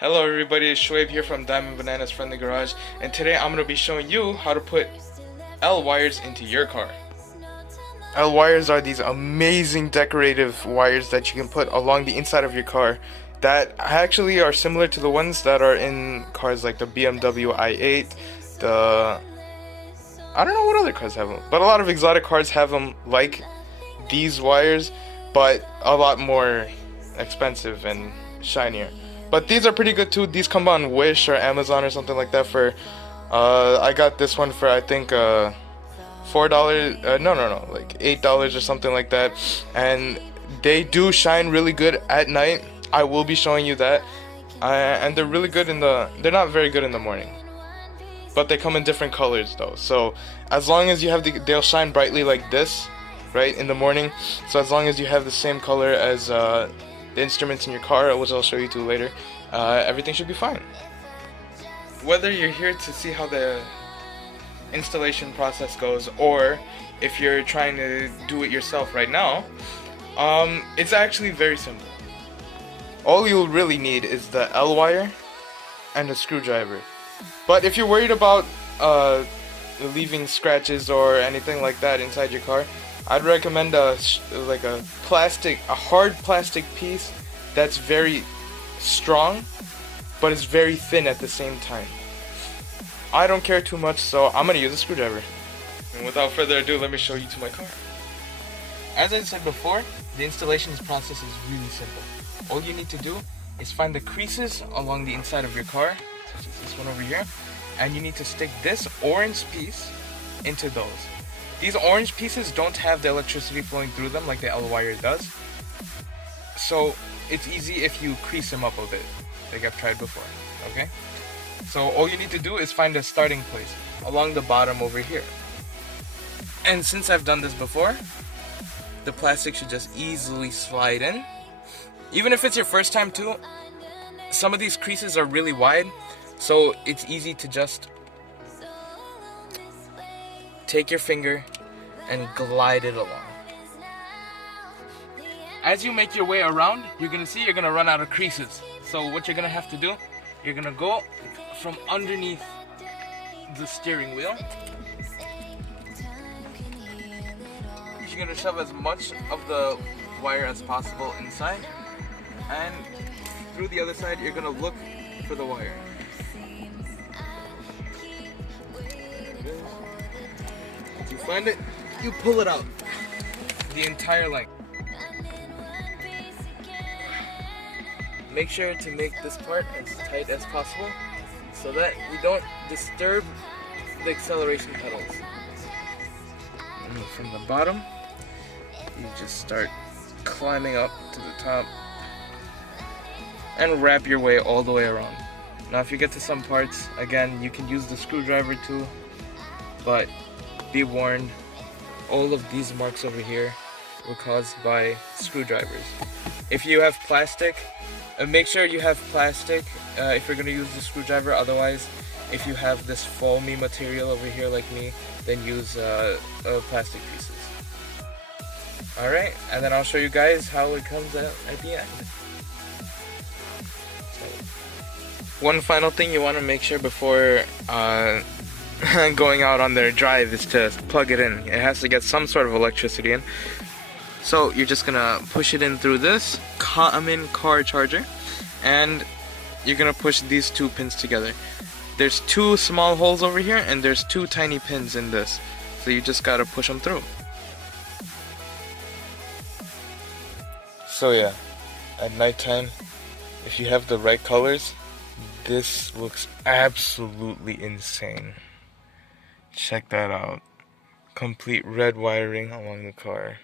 Hello everybody, it's Shoaib here from Diamond Bananas Friendly Garage, and today I'm going to be showing you how to put L wires into your car. L wires are these amazing decorative wires that you can put along the inside of your car that actually are similar to the ones that are in cars like the BMW i8, I don't know what other cars have them, but a lot of exotic cars have them like these wires, but a lot more expensive and shinier. But these are pretty good too. These come on Wish or Amazon or something like that for, I got this one for I think $4, no, like $8 or something like that. And they do shine really good at night. I will be showing you that. And they're really good they're not very good in the morning. But they come in different colors though. So as long as you have they'll shine brightly like this, right, in the morning. So as long as you have the same color as the instruments in your car, which I'll show you to later, everything should be fine. Whether you're here to see how the installation process goes, or if you're trying to do it yourself right now, it's actually very simple. All you'll really need is the L wire and a screwdriver. But if you're worried about leaving scratches or anything like that inside your car, I'd recommend a hard plastic piece that's very strong, but it's very thin at the same time. I don't care too much, so I'm gonna use a screwdriver. And without further ado, let me show you to my car. As I said before, the installation process is really simple. All you need to do is find the creases along the inside of your car, such as this one over here, and you need to stick this orange piece into those. These orange pieces don't have the electricity flowing through them like the L wire does, so it's easy if you crease them up a bit, like I've tried before, okay? So all you need to do is find a starting place along the bottom over here. And since I've done this before, the plastic should just easily slide in. Even if it's your first time too, some of these creases are really wide, so it's easy to just take your finger and glide it along. As you make your way around, you're gonna run out of creases. So what you're gonna have to do, you're gonna go from underneath the steering wheel. You're gonna shove as much of the wire as possible inside, and through the other side, you're gonna look for the wire. Once you find it, you pull it out the entire length. Make sure to make this part as tight as possible so that you don't disturb the acceleration pedals. And from the bottom, you just start climbing up to the top and wrap your way all the way around. Now if you get to some parts, again, you can use the screwdriver too, but be warned, all of these marks over here were caused by screwdrivers. If you have plastic, make sure you have plastic if you're going to use the screwdriver. Otherwise, if you have this foamy material over here like me, then use plastic pieces. Alright, and then I'll show you guys how it comes out at the end. So, one final thing you want to make sure before going out on their drive is to plug it in. It has to get some sort of electricity in. So you're just gonna push it in through this common car charger, and you're gonna push these two pins together. There's two small holes over here, and there's two tiny pins in this, so you just gotta push them through. So yeah, at nighttime, if you have the right colors, this looks absolutely insane. Check that out. Complete red wiring along the car.